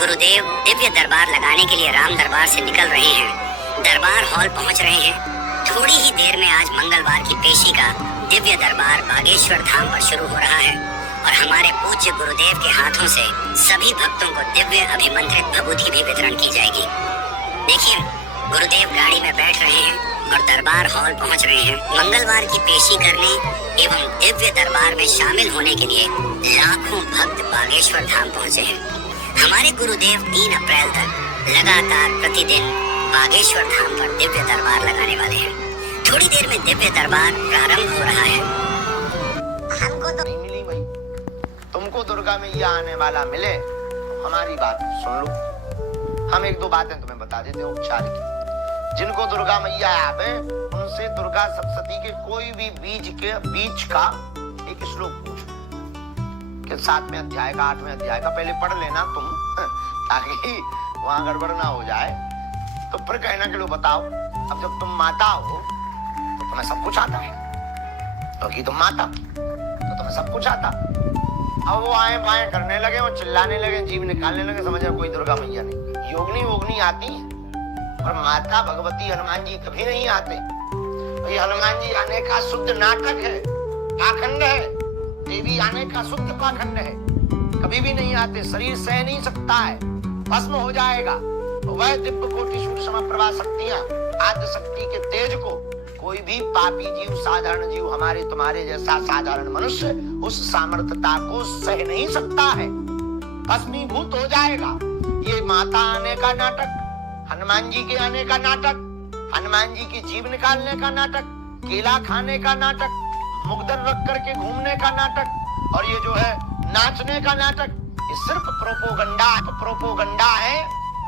गुरुदेव दिव्य दरबार लगाने के लिए राम दरबार से निकल रहे हैं। दरबार हॉल पहुंच रहे हैं। थोड़ी ही देर में आज मंगलवार की पेशी का दिव्य दरबार बागेश्वर धाम पर शुरू हो रहा है और हमारे पूज्य गुरुदेव के हाथों से सभी भक्तों को दिव्य अभिमंत्रित भभूति भी वितरण की जाएगी। देखिए, गुरुदेव गाड़ी में बैठ रहे हैं और दरबार हॉल पहुंच रहे हैं। मंगलवार की पेशी करने एवं दिव्य दरबार में शामिल होने के लिए लाखों भक्त बागेश्वर धाम पहुंचे हैं। हमारे गुरुदेव 3 अप्रैल तक लगातार प्रतिदिन बागेश्वर धाम पर दिव्य दरबार लगाने वाले हैं। थोड़ी देर में दिव्य दरबार प्रारंभ हो रहा है। हमको तो नहीं मिली भाई, तुमको दुर्गा मैया आने वाला मिले तो हमारी बात सुन लो। हम 1-2 बातें तुम्हें बता देते हैं उपचार की। जिनको दुर्गा मैया आवे उनसे दुर्गा सप्तशती के कोई भी बीच का एक श्लोक पूछो कि 7वें अध्याय का 8वें अध्याय का पहले पढ़ लेना तुम, ताकि वहां गड़बड़ ना हो जाए। तो फिर कहना कि लो बताओ, अब जब तुम माता हो तो तुम्हें सब कुछ आता है, क्योंकि तुम माता तो तुम्हें सब कुछ आता। अब वो आए बाएं करने लगे और चिल्लाने लगे, जीव निकालने लगे, समझ कोई दुर्गा मैया नहीं। योगनी वोगनी आती है और माता भगवती हनुमान जी कभी नहीं आते। भाई हनुमान जी आने का शुद्ध नाटक है, पाखंड है। देवी आने का शुद्ध पाखंड है, कभी भी नहीं आते। शरीर सह नहीं सकता है, भस्म हो जाएगा। तो वह दिव्य कोटि सूर्य समप्रभा शक्तियां, आद्य शक्ति के तेज को कोई भी पापी जीव, साधारण जीव, हमारे तुम्हारे जैसा साधारण मनुष्य उस सामर्थ्यता को सह नहीं सकता है, भस्मीभूत हो जाएगा। ये माता आने का नाटक, हनुमान जी के आने का नाटक, हनुमान जी की जीभ निकालने का नाटक, केला खाने का नाटक, मुगदर रख करके घूमने का नाटक, और ये जो है नाचने का नाटक, ये सिर्फ प्रोपोगंडा है।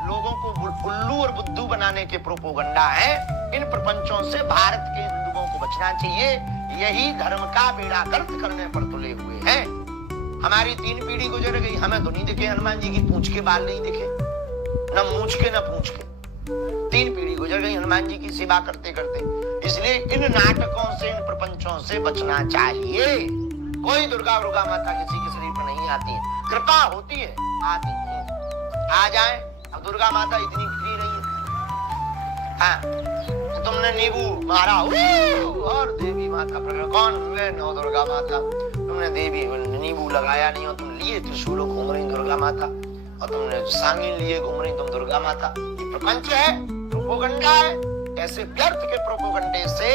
लोगों को उल्लू और बुद्धू बनाने के प्रोपोगंडा है। इन प्रपंचों से भारत के हिंदुओं को बचना चाहिए। यही धर्म का बेड़ा गर्क करने पर तुले हुए हैं। हमारी 3 पीढ़ी गुजर गई, हमें तो नहीं दिखे हनुमान जी की पूंछ के बाल नहीं दिखे, न मूंछ के न पूंछ के। 3 पीढ़ी गुजर गई हनुमान जी की सेवा करते करते। इसलिए इन नाटकों से, इन प्रपंचों से बचना चाहिए। कोई दुर्गा माता किसी के शरीर पर नहीं आती है, कृपा होती है, आती है। आ जाए, अब दुर्गा माता इतनी फ्री नहीं है। हाँ, तो तुमने नींबू मारा और देवी माता प्रकट, कौन हुए? नौ दुर्गा माता। तुमने देवी नींबू लगाया नहीं हो, तुम लिए त्रिशूल घूम रही दुर्गा माता, और तुमने सांगिन लिए घूम रही तुम दुर्गा माता। ये प्रपंच है, प्रोपोगंडा है। ऐसे व्यर्थ के प्रोपोगंडे से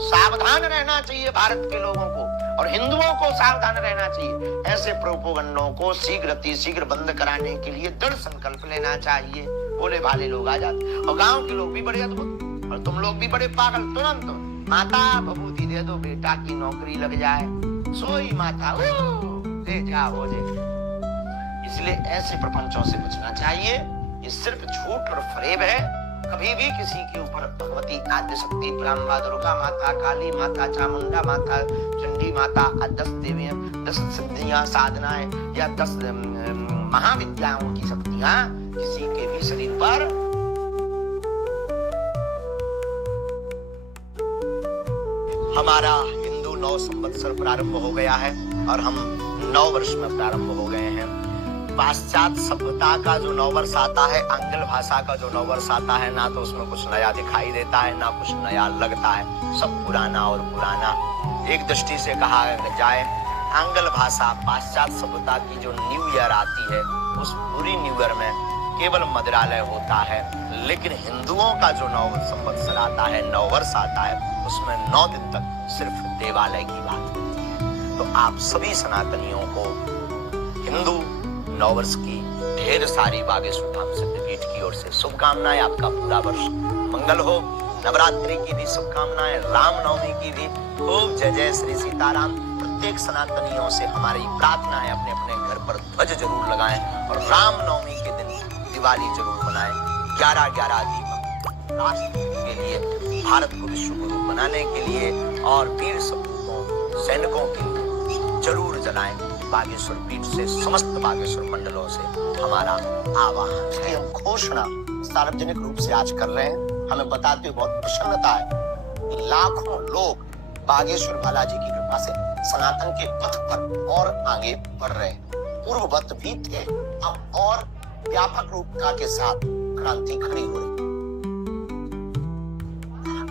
सावधान रहना चाहिए भारत के लोगों को, और हिंदुओं को सावधान रहना चाहिए। ऐसे प्रोपोगंडों को शीघ्र बंद कराने के लिए दृढ़ संकल्प लेना चाहिए। भोले भाले लोग आ जाते, और गांव के लोग भी बड़े अद्भुत, और तुम लोग भी बड़े पागल। तुरंत माता भभूति दे दो, बेटा की नौकरी लग जाए, सोई माता ले जा हो जाए। इसलिए ऐसे प्रपंचों से बचना चाहिए। ये सिर्फ झूठ और फरेब है। कभी भी किसी के ऊपर भगवती आद्य शक्ति, ब्रह्मा, दुर्गा माता, काली माता, चामुंडा माता, चंडी माता, 10 देवियां, 10 सिद्धियां, साधनाएं या 10 महाविद्याओं की शक्तियां किसी के भी शरीर पर हमारा हिंदू 9 संवत्सर प्रारंभ हो गया है और हम 9 वर्ष में प्रारंभ हो गए हैं। पाश्चात्य सभ्यता का जो 9 वर्ष आता है, आंग्ल भाषा का जो 9 वर्ष आता है, ना तो उसमें कुछ नया दिखाई देता है, ना कुछ नया लगता है। सब पुराना और पुराना। एक दृष्टि से कहा जाए, आंग्ल भाषा पाश्चात्य सभ्यता की जो न्यू ईयर आती है, उस पूरी न्यू ईयर में केवल मदिरालय होता है। लेकिन हिंदुओं का जो 9 संवत्सर आता है, 9 वर्ष आता है, उसमें 9 दिन तक सिर्फ देवालय की बात होती है। तो आप सभी सनातनियों को हिंदू 9 वर्ष की ढेर सारी बागेश्वर धाम सिद्धपीठ की ओर से शुभकामनाएं। आपका पूरा वर्ष मंगल हो। नवरात्रि की भी शुभकामनाएं, रामनवमी की भी खूब जय जय श्री सीताराम। प्रत्येक सनातनियों से हमारी प्रार्थना है, अपने अपने घर पर ध्वज जरूर लगाएं और रामनवमी के दिन दिवाली जरूर मनाएं। 11-11 दीपक राष्ट्र के लिए, भारत को विश्व गुरु बनाने के लिए और वीर सपूतों, सैनिकों के लिए जरूर जलाएं। बागेश्वर पीठ से, समस्त बागेश्वर मंडलों से हमारा आवाहन है। हम घोषणा सार्वजनिक रूप से आज कर रहे हैं। हमें बताते हुए बहुत प्रसन्नता है। लाखों लोग बागेश्वर बालाजी की कृपा से सनातन के पथ पर और आगे बढ़ रहे हैं। पूर्ववत भी थे, अब और व्यापक रूपता के साथ क्रांति खड़ी हो रही।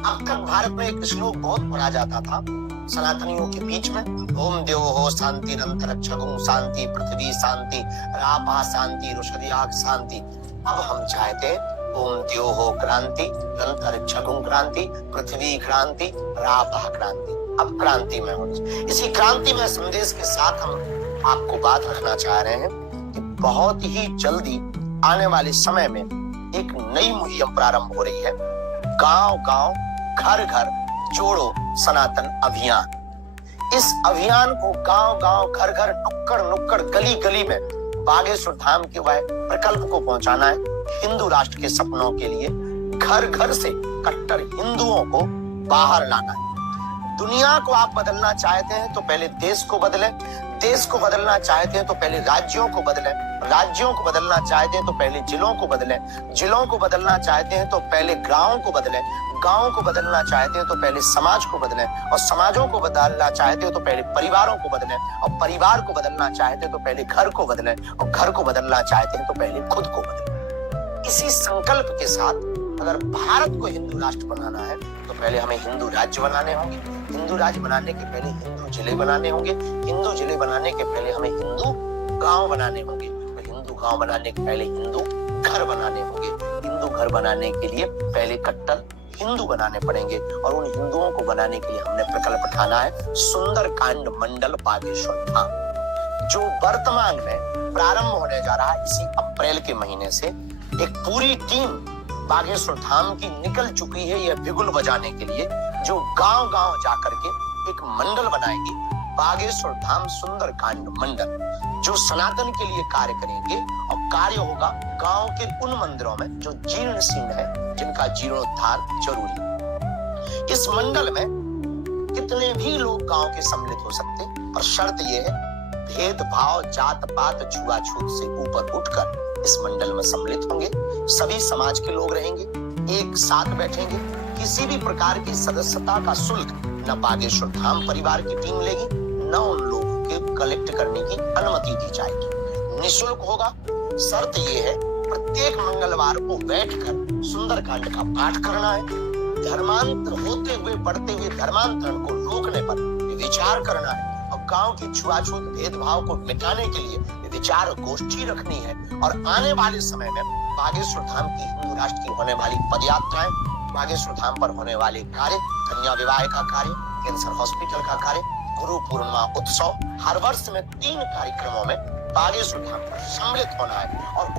अब तक भारत में एक श्लोक बहुत पढ़ा जाता था सनातनियों के बीच में, ओम देवो शांति अंतरिक्षं शांति पृथ्वी शांति रापा शांति ऋषियाग शांति। अब हम चाहते हैं ओम देवो क्रांति अंतरिक्षं क्रांति पृथ्वी क्रांति रापा क्रांति। अब क्रांति में होनी। इसी क्रांति में संदेश के साथ हम आपको बात रखना चाह रहे हैं कि बहुत ही जल्दी आने वाले समय में एक नई मुहिम प्रारंभ हो रही है, गांव गांव घर घर जोड़ो सनातन अभियान। इस अभियान को गांव गांव घर घर नुक्कड़ नुक्कड़ गली गली में बागेश्वर धाम के वह प्रकल्प को पहुंचाना है। हिंदू राष्ट्र के सपनों के लिए घर घर से कट्टर हिंदुओं को बाहर लाना है। दुनिया को आप बदलना चाहते हैं तो पहले देश को बदलें, देश को बदलना चाहते हैं तो पहले राज्यों को बदलें, राज्यों को बदलना चाहते हैं तो पहले जिलों को बदलें, जिलों को बदलना चाहते हैं तो पहले गांवों को बदलें, गांवों को बदलना चाहते हैं तो पहले समाज को बदलें, और समाजों को बदलना चाहते हैं तो पहले परिवारों को बदलें, और परिवार को बदलना चाहते हैं तो पहले घर को बदलें, और घर को बदलना चाहते हैं तो पहले खुद को बदलें। इसी संकल्प के साथ अगर भारत को हिंदू राष्ट्र बनाना है तो पहले हमें हिंदू राज्य बनाने होंगे, हिंदू राज्य बनाने के पहले हिंदू जिले बनाने होंगे, हिंदू जिले बनाने के पहले हमें हिंदू गांव बनाने होंगे, तो हिंदू गांव बनाने के पहले हिंदू घर बनाने होंगे, हिंदू घर बनाने के लिए पहले कट्टर हिंदू बनाने पड़ेंगे, और उन हिंदुओं को बनाने के लिए हमने प्रकल्प उठाना है सुंदरकांड मंडल बागेश्वर धाम, जो वर्तमान में प्रारंभ होने जा रहा है। इसी अप्रैल के महीने से एक पूरी टीम बागेश्वर धाम की निकल चुकी है यह बिगुल बजाने के लिए, जो गांव गांव जाकर के एक मंडल बनाएंगे, बागेश्वर धाम सुंदरकांड मंडल, जो सनातन के लिए कार्य करेंगे। और कार्य होगा गांव के उन मंदिरों में जो जीर्ण शीर्ण है, जिनका जीर्णोद्धार जरूरी है। इस मंडल में कितने भी लोग गांव के सम्मिलित हो सकते हैं, पर शर्त यह है भेदभाव जात पात छुआछूत से ऊपर उठकर इस मंडल में सम्मिलित होंगे। सभी समाज के लोग रहेंगे, एक साथ बैठेंगे। किसी भी प्रकार की सदस्यता का शुल्क न बागेश्वर धाम परिवार की टीम लेगी, न उन लोगों के कलेक्ट करने की अनुमति दी जाएगी, निःशुल्क होगा। शर्त यह है प्रत्येक मंगलवार को बैठकर सुंदरकांड का पाठ करना है। धर्मांतर होते हुए बढ़ते हुए धर्मांतरण को रोकने पर विचार करना है, और गांव की छुआछूत भेदभाव को मिटाने के लिए विचार गोष्ठी रखनी है। और आने वाले समय में बागेश्वर धाम की हिंदू राष्ट्र की होने वाली पदयात्राएं, बागेश्वर धाम पर होने वाले कार्य, कन्या विवाह का कार्य, कैंसर हॉस्पिटल का कार्य, गुरु पूर्णिमा उत्सव, हर वर्ष में 3 कार्यक्रमों में बागेश्वर धाम पर सम्मिलित होना है। और